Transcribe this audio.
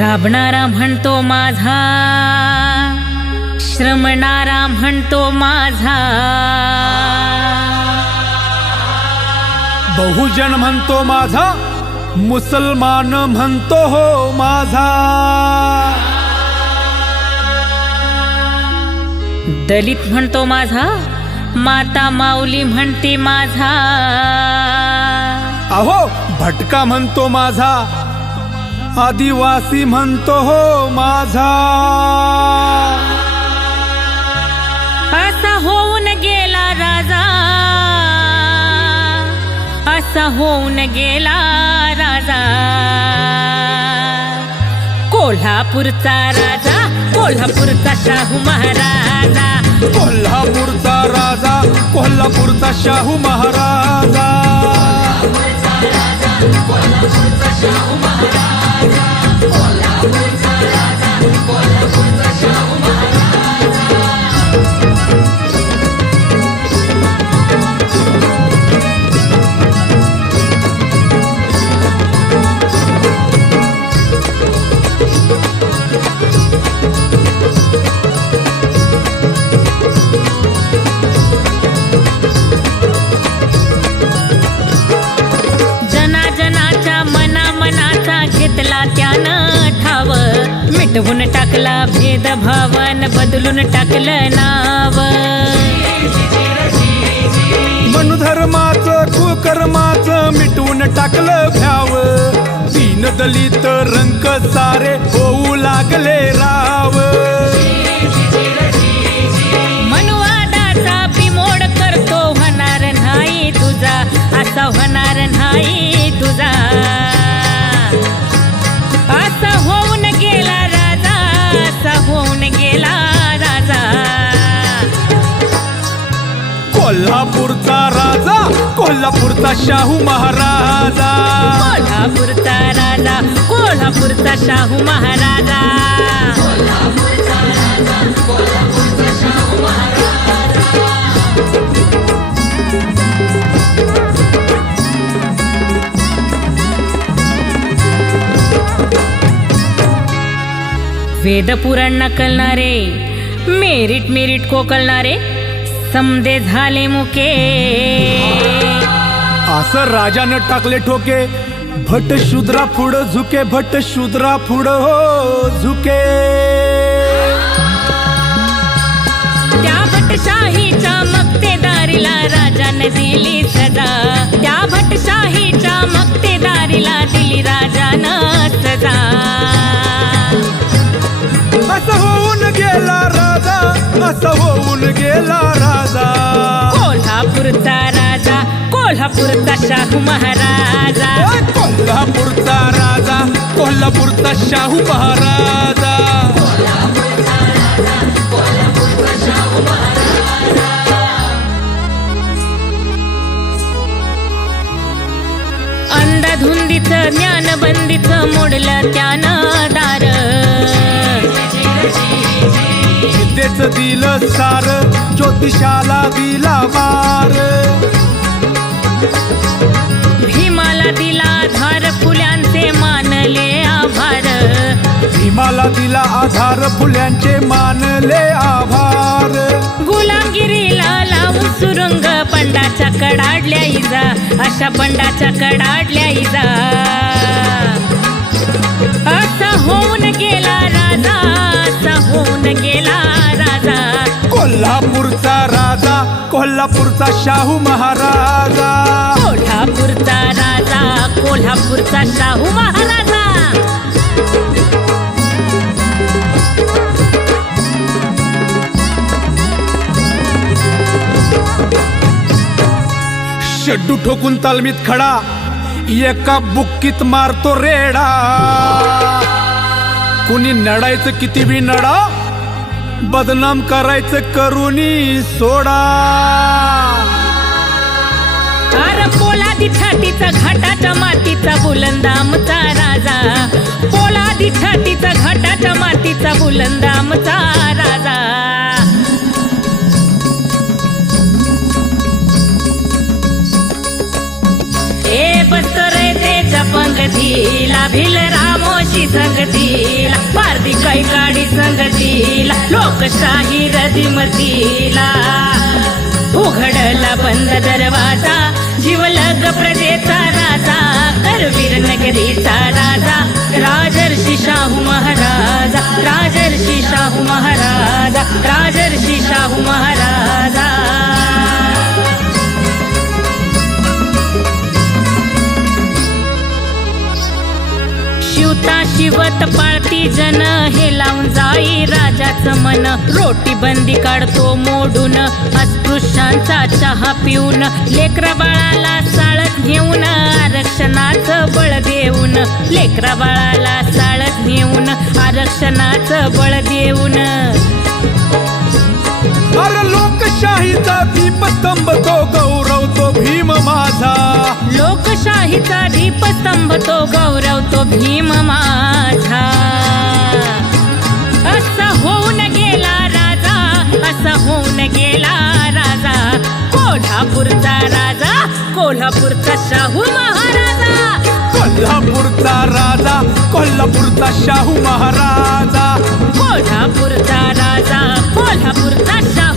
राबणारा म्हणतो माझा श्रमणारा म्हणतो माझा. बहुजन म्हणतो माझा मुसलमान म्हणतो हो माझा. दलित म्हणतो माझा माता माऊली म्हणते माझा. अहो भटका म्हणतो माझा. आदिवासी म्हणतो हो माझा. असा होऊन गेला राजा. असा होऊन गेला राजा. कोल्हापूरचा राजा कोल्हापूरचा शाहू महाराजा. कोल्हापूरचा राजा कोल्हापूरचा शाहू महाराजा. जना टाकला भेदभावन बदलून टाकलं नाव. मनुधर्माचं कुकर्माच मिटवून टाकलं भ्याव. तीन दलित रंग सारे होऊ लागले राव. कोल्हापूरचा शाहू महाराजा. कोल्हापूरचा राजा कोल्हापूरचा शाहू महाराजा. वेद पुराण नकलणारे मेरिट मेरिट कोकलणारे समदे झाले मुके. असं राजानं टाकले ठोके. भट शूद्रा पुढं झुके भट शूद्रा पुढं हो झुके. त्या भटशाहीच्या मक्तेदारीला राजाने दिली सजा. त्या भटशाहीच्या मक्तेदारीला दिली राजानं सजा. असं होऊन गेला राजा असं होऊन गेला कोल्हापूरचा शाहू महाराजा. कोल्हापूरचा राजा कोल्हापूरचा शाहू महाराजा. अंधधुंदीचं ज्ञानबंदीचं मोडलं त्यानं दार. विद्येच दिलं सार ज्योतिषाला दिला वार. भीमाला दिला धार फुल्यांचे मानले आभार. भीमाला दिला आधार फुल्यांचे मानले आभार. गुलामगिरीला लावून सुरुंग पंडाच्या कडाडल्या इजा. अशा पंडाच्या कडाडल्या इजा. असा होऊन गेला राजा असा होऊन गेला राजा. कोल्हापूरचा राजा कोल्हापूरचा शाहू महाराजा. कोल्हापूरचा राजा कोल्हापूरचा शाहू महाराजा. शड्डू ठोकून तालमीत खडा एका बुक्कीत मारतो रेडा. कुणी नडायचं किती बी नडा बदनाम करायचं करुनी सोडा. अरे पोलादी छातीचा घाटाच्या मातीचा बुलंदामचा राजा. पोलादी छातीचा घाटाच्या मातीचा बुलंदामचा राजा. ए बसतो रे त्याच्या पंगतीला भिल रामोशी संगती. कैलाडी काही गाडी संगतीला लोकशाही रदिमतीला. उघडला बंद दरवाजा जीवलग प्रजेचा राजा करवीर नगरीचा राजा राजर्षी शाहू महाराजा राजर्षी शाहू महाराजा राजर्षी शाहू महाराजा शिवता शिवत पाळती जन. हे लावून जाई राजाचं मन. रोटी बंदी काढतो मोडून. अस्पृश्यांचा चहा पिऊन. लेकरा बाळाला साळत घेऊन आरक्षणाचं बळ देऊन. लेकरा बाळाला साळत घेऊन आरक्षणाचं बळ देऊन. लोकशाहीचा दीपस्तंभ तो गौरव माझा. लोकशाहीचा दीपस्तंभ तो गौरव तो भीम माझा. असा होऊन गेला राजा असा होऊन गेला राजा. कोल्हापूरचा राजा कोल्हापूरचा शाहू महाराजा. कोल्हापूरचा राजा कोल्हापूरचा शाहू महाराजा. कोल्हापूरचा राजा कोल्हापूरचा शाहू